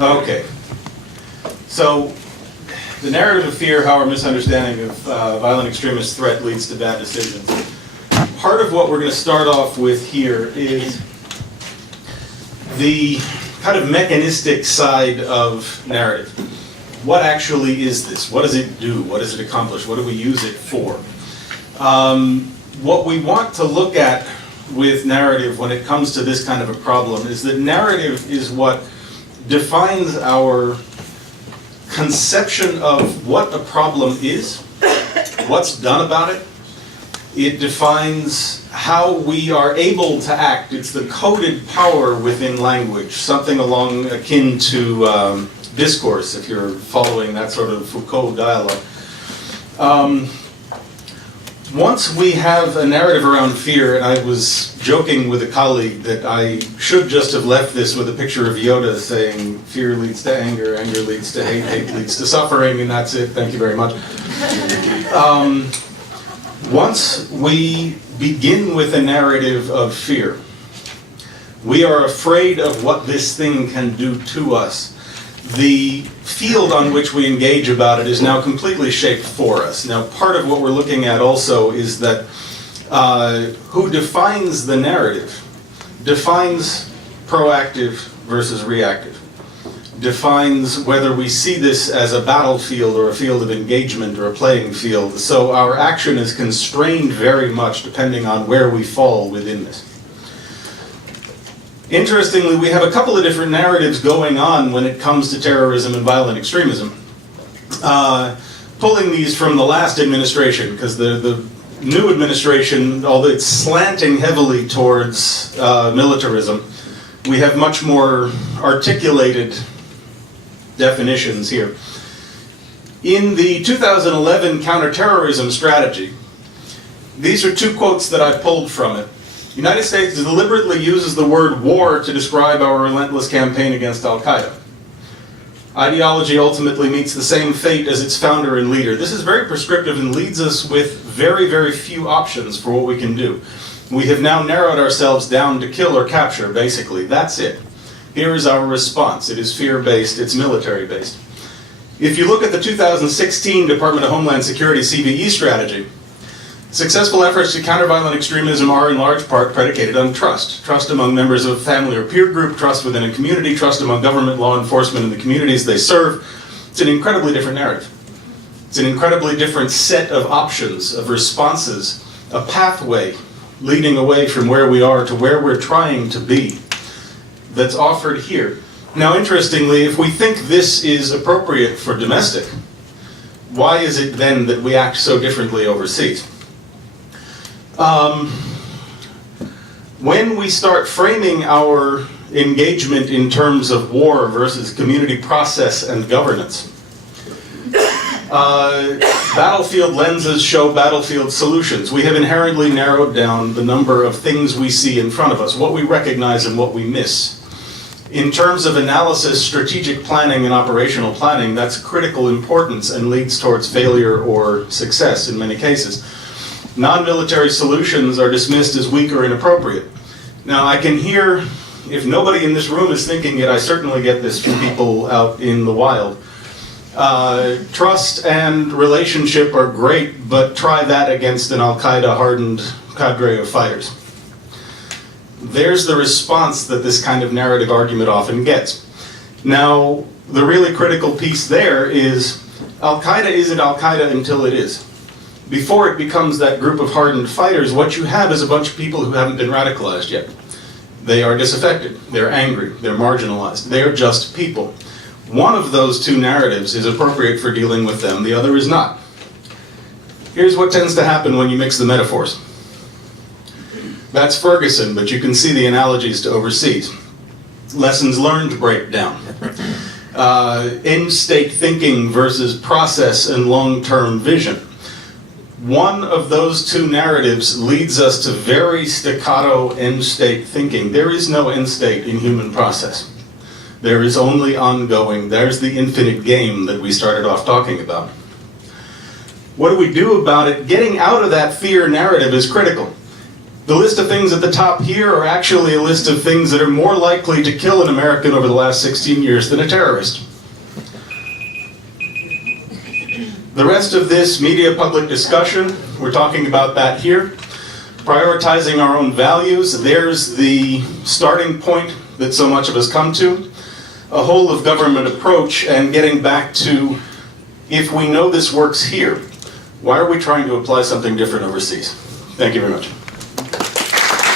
Okay. So, the narrative of fear, how our misunderstanding of violent extremist threat leads to bad decisions. Part of what we're going to start off with here is the kind of mechanistic side of narrative. What actually is this? What does it do? What does it accomplish? What do we use it for? What we want to look at with narrative when it comes to this kind of a problem is that narrative is what defines our conception of what a problem is, what's done about it. It defines how we are able to act. It's the coded power within language, something along akin to discourse, if you're following that sort of Foucault dialogue. Once we have a narrative around fear, and I was joking with a colleague that I should just have left this with a picture of Yoda saying, fear leads to anger, anger leads to hate, hate leads to suffering, and that's it, thank you very much. Once we begin with a narrative of fear, we are afraid of what this thing can do to us. The field on which we engage about it is now completely shaped for us. Now, part of what we're looking at also is that who defines the narrative defines proactive versus reactive, defines whether we see this as a battlefield or a field of engagement or a playing field. So our action is constrained very much depending on where we fall within this. Interestingly, we have a couple of different narratives going on when it comes to terrorism and violent extremism. Pulling these from the last administration, because the new administration, although it's slanting heavily towards militarism, we have much more articulated definitions here. In the 2011 counterterrorism strategy, these are two quotes that I pulled from it. The United States deliberately uses the word war to describe our relentless campaign against Al-Qaeda. Ideology ultimately meets the same fate as its founder and leader. This is very prescriptive and leads us with very, very few options for what we can do. We have now narrowed ourselves down to kill or capture, basically. That's it. Here is our response. It is fear-based, it's military-based. If you look at the 2016 Department of Homeland Security CVE strategy, successful efforts to counter violent extremism are in large part predicated on trust. Trust among members of a family or peer group, trust within a community, trust among government, law enforcement, and the communities they serve. It's an incredibly different narrative. It's an incredibly different set of options, of responses, a pathway leading away from where we are to where we're trying to be that's offered here. Now, interestingly, if we think this is appropriate for domestic, why is it then that we act so differently overseas? When we start framing our engagement in terms of war versus community process and governance, battlefield lenses show battlefield solutions. We have inherently narrowed down the number of things we see in front of us, what we recognize and what we miss. In terms of analysis, strategic planning, and operational planning, that's critical importance and leads towards failure or success in many cases. Non-military solutions are dismissed as weak or inappropriate. Now, I can hear, if nobody in this room is thinking it, I certainly get this from people out in the wild. Trust and relationship are great, but try that against an Al-Qaeda hardened cadre of fighters. There's the response that this kind of narrative argument often gets. Now, the really critical piece there is Al-Qaeda isn't Al-Qaeda until it is. Before it becomes that group of hardened fighters, what you have is a bunch of people who haven't been radicalized yet. They are disaffected, they're angry, they're marginalized, they're just people. One of those two narratives is appropriate for dealing with them, the other is not. Here's what tends to happen when you mix the metaphors. That's Ferguson, but you can see the analogies to overseas. Lessons learned break down. End state thinking versus process and long-term vision. One of those two narratives leads us to very staccato end state thinking. There is no end state in human process. There is only ongoing. There's the infinite game that we started off talking about. What do we do about it? Getting out of that fear narrative is critical. The list of things at the top here are actually a list of things that are more likely to kill an American over the last 16 years than a terrorist. The rest of this media public discussion, we're talking about that here. Prioritizing our own values, there's the starting point that so much of us come to. A whole of government approach and getting back to, if we know this works here, why are we trying to apply something different overseas? Thank you very much.